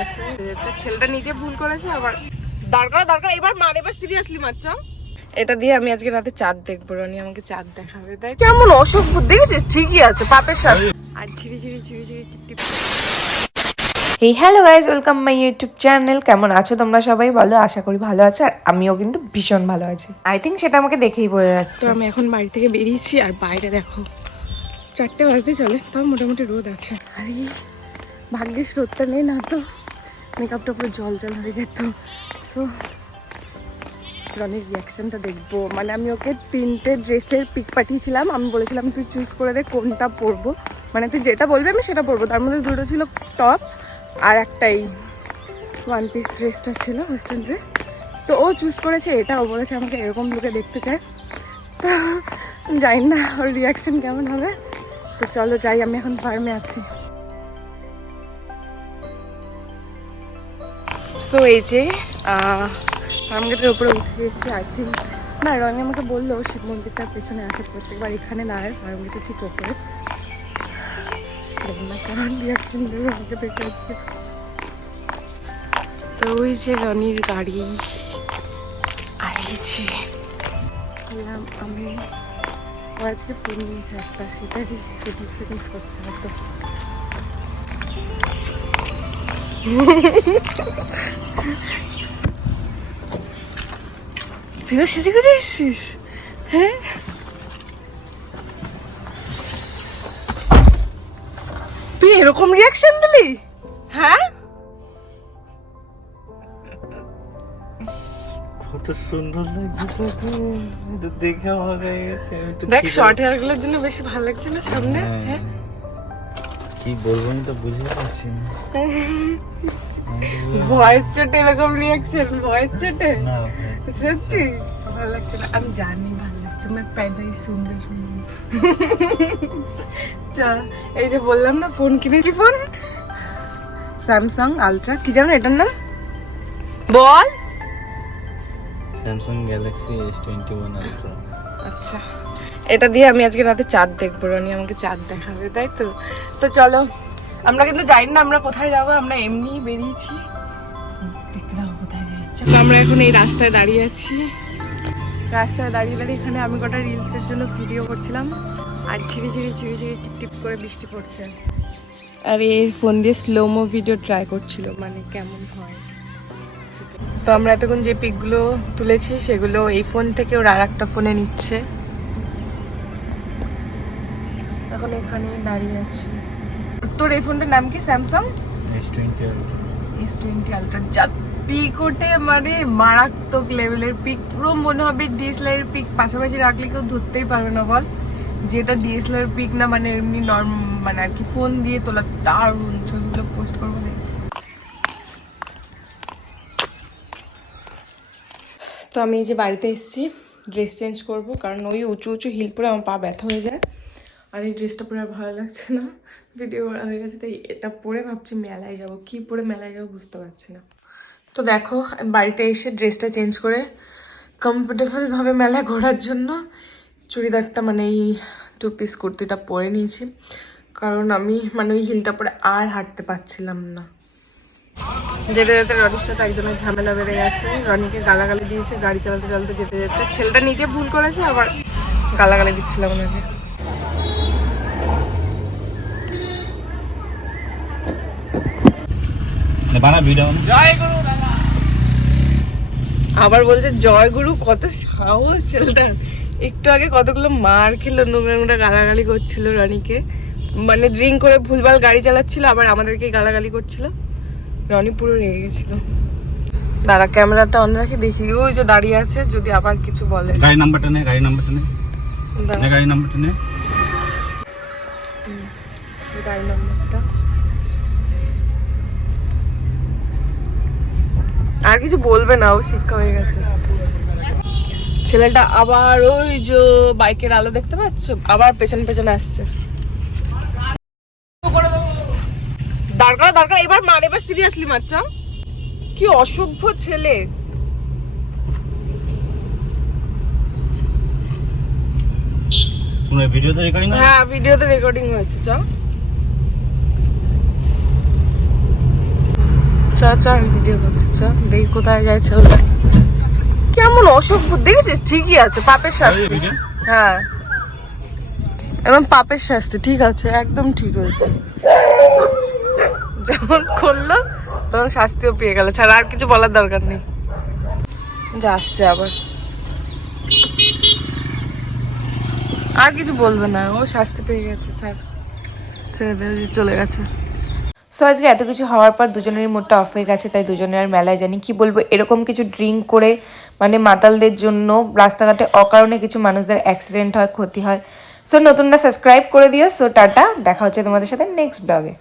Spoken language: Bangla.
গেছে। ছেলেটা নিজে ভুল করেছে, আবার দরকার এবার মার, এবার সিরিয়াসলি মারছ। এটা দিয়ে আমি আজকে রাতে চাঁদ দেখবো, রনি আমাকে চাঁদ দেখাবে। তাই কেমন অসভ্য দেখেছিস? ঠিকই আছে, পাপের শাস্তি। আর ঝিরি ঝিরি ঝিরি ঝিরি টিপ টিপ। এই hello guys, welcome my YouTube channel. কেমন আছো তোমরা সবাই? বলো, আশা করি ভালো আছো। আর আমিও কিন্তু ভীষণ ভালো আছি। আই থিঙ্ক সেটা আমাকে দেখেই বোঝা যাচ্ছে। তো আমি এখন বাড়ি থেকে বেরিয়েছি, আর বাইরে দেখো 4টে বাজতে চলে, তাও মোটামুটি রোদ আছে। আরে ভাগ্যিস রোদটা নেই, না তো মেকআপটা পুরো জল জল হয়ে যেত। সো রনির রিয়াকশনটা দেখবো। মানে আমি ওকে 3টে ড্রেসের পিক পাঠিয়েছিলাম, আমি বলেছিলাম তুই চুজ করে দে কোনটা পরবো, মানে তুই যেটা বলবি আমি সেটা পরবো। তার মধ্যে 2টো ছিল টপ আর একটাই 1 পিস ড্রেসটা ছিল, ওয়েস্টার্ন ড্রেস। তো ও চুজ করেছে এটা, ও বলেছে আমাকে এরকম লুকে দেখতে চায়। তো জানি না ওর রিয়াকশন কেমন হবে। তো চলো যাই, আমি এখন ফার্মে আছি। সো এই যে ফার্ম গেটের উপরে উঠে গেছি। আই থিঙ্ক না, রনি আমাকে বললো শিব মন্দিরটার পেছনে আসে প্রত্যেকবার, এখানে না হয় ফার্ম গেটের ঠিক ওপরে। দেখুন না কেমন রিয়াকশন দেবে আমাকে দেখে আজকে। তো ওই যে রনির গাড়ি, আর এই যে বললাম আমি, ও আজকে ফোন নিয়েছে একটা, সেটারই সেটিংস করছে হয়তো। তুই তো সেজে গুজে এসছিস? হ্যাঁ, তুই এরকম রিয়াকশন দিলি? হ্যাঁ, কত সুন্দর লাগছে তো দেখে আমার হয়ে গেছে। দেখ শর্ট হেয়ার গুলোর জন্য বেশি ভালো লাগছে না সামনে? হ্যাঁ, কি বলবো আমি তো বুঝতে পারছি না। ভয়ের চোটে এরকম রিয়াকশন, ভয়ের চোটে না, সত্যি ভালো লাগছে না। আমি জানি ভালো লাগছে, আমি প্যাদাই সুন্দর সুন্দর। চল, এই যে বললাম না ফোন কিনেছি, ফোন স্যামসাং আলট্রা, কি জানো এটার নাম বল? Samsung Galaxy S21 ultra. আচ্ছা, এটা দিয়ে আমি আজকে রাতে চাঁদ দেখবো, রনি আমাকে চাঁদ দেখাবে, তাই তো? তো চলো, আমরা কিন্তু জানি না আমরা কোথায় যাবো, আমরা এমনি বেরিয়েছি, দেখতে যাবো কোথায় যাচ্ছি। আমরা এখন এই রাস্তায় দাঁড়িয়ে আছি, রাস্তায় দাঁড়িয়ে দাঁড়িয়ে এখানে আমি গোটা রিলসের জন্য ভিডিও করছিলাম, আর ঝিরি ঝিরি ঝিরি ঝিরি টিপ টিপ করে বৃষ্টি পড়ছে। আর এই ফোন দিয়ে স্লোমো ভিডিও ট্রাই করছিল, মানে কেমন হয়। তো আমরা এতক্ষণ যে পিকগুলো তুলেছি সেগুলো এই ফোন থেকে ওর আর একটা ফোনে নিচ্ছে। এখন এখানে দাঁড়িয়ে আছি। তোর এই ফোনটার নাম কি? Samsung S20 ultra. S20 ultra. যা পিক ওঠে, মানে মারাত্মক লেভেলের পিক, পুরো মনে হবে ডিএসএলআর এর পিক পাশাপাশি রাখলে কেউ ধরতেই পারবে না বল, যেটা ডিএসএলআর পিক না, মানে এমনি মানে আর কি ফোন দিয়ে তোলা। দারুণ ছবিগুলো পোস্ট করবো দেখ। তো আমি এই যে বাড়িতে এসেছি, ড্রেস চেঞ্জ করব, কারণ ওই উঁচু উঁচু হিল পরে আমার পা ব্যথা হয়ে যায়, আর এই ড্রেসটা পরে আর ভালো লাগছে না, ভিডিও করা হয়ে গেছে। তাই এটা পরে ভাবছি মেলায় যাব, কি পরে মেলায় যাবো বুঝতে পারছি না। তো দেখো আমি বাড়িতে এসে ড্রেসটা চেঞ্জ করে কমফোর্টেবলভাবে মেলায় ঘোরার জন্য চুড়িদারটা, মানে এই 2 পিস কুর্তিটা পরে নিয়েছি, কারণ আমি মানে ওই হিলটা পরে আর হাঁটতে পারছিলাম না। যেতে যেতে রনির সাথে একজনের ঝামেলা বেড়ে গেছে, রনিকে গালাগালি দিয়েছে গাড়ি চালাতে চালাতে যেতে যেতে। ছেলেটা নিজে ভুল করেছে, আবার গালাগালি দিচ্ছিলাম ওনাকে। আবার বলছে জয় গুরু, কত সাহস ছেলেটার। একটু আগে কতগুলো মার খেলো, নোংরা নোংরা গালাগালি করছিল রনিকে, মানে ড্রিঙ্ক করে ভুলভাল গাড়ি চালাচ্ছিল, আবার আমাদেরকে গালাগালি করছিল। রনি পুরো রেগে গেছিল। দাঁড়া ক্যামেরাটা অন রাখি, দেখি ওই যে দাঁড়িয়ে আছে, যদি আবার কিছু বলে। গাড়ি নাম্বারটা নে, গাড়ি নাম্বারটা নে, গাড়ি নাম্বারটা নে, গাড়ি নাম্বারটা। আর কিছু বলবে না, ও শিক্ষা হয়ে গেছে। ছেলেটা আবার ওই যে বাইকের আলো দেখতে পাচ্ছ, আবার পেছন পেছনে আসছে। দরকার এবার মার, এবার সিরিয়াসলি মারছ। কি অসভ্য ছেলে। ফোনে ভিডিওতে রেকর্ডিং? হ্যাঁ, ভিডিওতে রেকর্ডিং হয়েছে। চ আমি ভিডিও করছি দেখি কোথায় যায় ছেলেটা। কেমন অসভ্য দেখেছিস? ঠিকই আছে, পাপের শাস্তি। হ্যাঁ এবং পাপের শাস্তি ঠিক আছে, একদম ঠিক হয়েছে। যেমন করলো তখন শাস্তিও পেয়ে গেল, ছাড়া আর কিছু বলার দরকার নেই। যা আসছে আবার, আর কিছু বলবে না, ও শাস্তি পেয়ে গেছে, ছাড়, ছেড়ে দিয়ে চলে গেছে। সো আজকে এত কিছু হওয়ার পর দুজনেরই মুডটা অফ হয়ে গেছে, তাই দুজনের আর মেলায় জানি কি বলবো, এরকম কিছু ড্রিঙ্ক করে মানে মাতালদের জন্য রাস্তাঘাটে অকারণে কিছু মানুষদের অ্যাক্সিডেন্ট হয়, ক্ষতি হয়। সো নতুনটা সাবস্ক্রাইব করে দিও। সো টাটা, দেখা হচ্ছে তোমাদের সাথে নেক্সট ব্লগে।